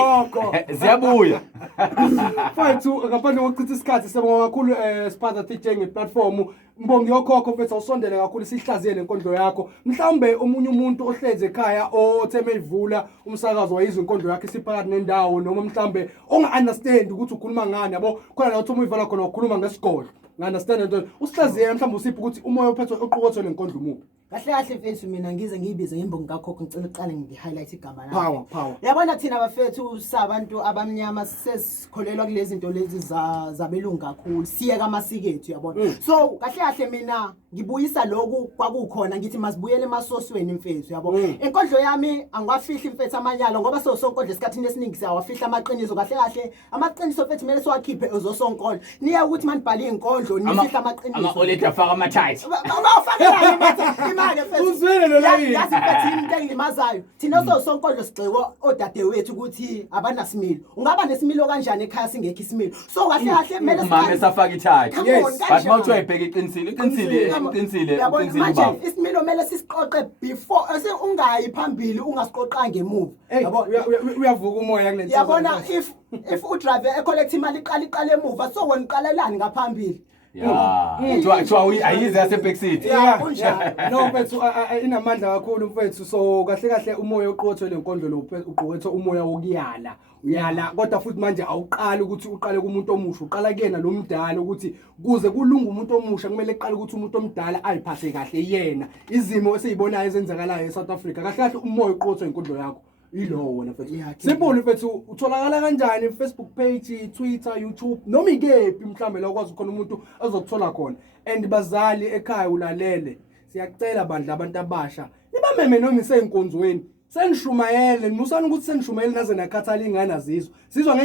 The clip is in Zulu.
okhokho ziyabuya mfethu ngaphandle kokuchitha isikhathi sibonga kakhulu Siphatha TJ ngeplatform mbongi yokhokho mfethu awusondele kakhulu sihlaziye lenkondlo yakho mhlambe omunye umuntu ohleze ekhaya otheme ivula umsakazo wayizwe inkondlo yakhe siphakathi nendawo noma mhlambe onga-understand ukuthi ukhuluma ngani yabo khona la uthi uma uyivala khona ukhuluma ngesigodlo nga-understand into usihlaziye mhlambe usipho ukuthi umoya ophethwe oqukethwe lenkondlo umuphi kahle mfethu mina ngize ngiyibize ngembongi kakhokho ngicela uqale ngi-highlight igama power yabona thina bafethu sabantu abamnyama sesikholelwa kulezi zinto lezi zabelungu kakhulu siyeka amasiko ethu yabona so kahle mina ngibuyisa lokhu kwakukhona ngithi masibuyele emasosweni mfethu yabo inkondlo yami angwafihla mfethu amanyalo ngoba sonkondlo esikhathini esiningi siyawafihla amaqiniso kahle amaqiniso mfethu kumele siwakhiphe ezosonkondlo niya ukuthi manibhale inkondlo nifihla amaqiniso ama-oleta afaka ama-tight bawufakela imali mfethu uzwile lo la yini yazi mfethu into engilimazayo thina sonkondlo sigxekwa odadewethu ukuthi abanasimilo ungaba nesimilo kanjani ekhaya singekho isimilo so kahle kumele umama esafaka i-tight Yes, but mawuthiwa ibheka iqinisile manje isimilo kumele sisiqoqe before ungayi phambili ungasiqoqanga ngemuva yabo uyavuka umoya kule nto yabona if udriver ecollect imali iqala emuva so wena uqalelani ngaphambili kuthiwa ayize yasebackseat no mfethu inamandla kakhulu mfethu so kahle umoya oqothwe lenkondlo lo uqothwe umoya wokuyala uyala kodwa futhi manje awuqali ukuthi uqale kumuntu omusha uqala kuyena lo mdala ukuthi kuze kulunga umuntu omusha kumele eqale ukuthi umuntu omdala ayiphathe kahle yena izimo esizibonayo ezenzakalayo eSouth Africa kahle umoya oqothwe inkondlo yakho ilowo wena mfethu simple mfethu utholakala kanjani Facebook page Twitter YouTube noma ikephi mhlambe la ukwazi khona umuntu azokuthola khona and bazali ekhaya ulalele siyacela bandla abantu abasha nibameme noma isenkonzweni senishumayele musana ukuthi senishumayele naze nakhathala ingane azizwa sizwa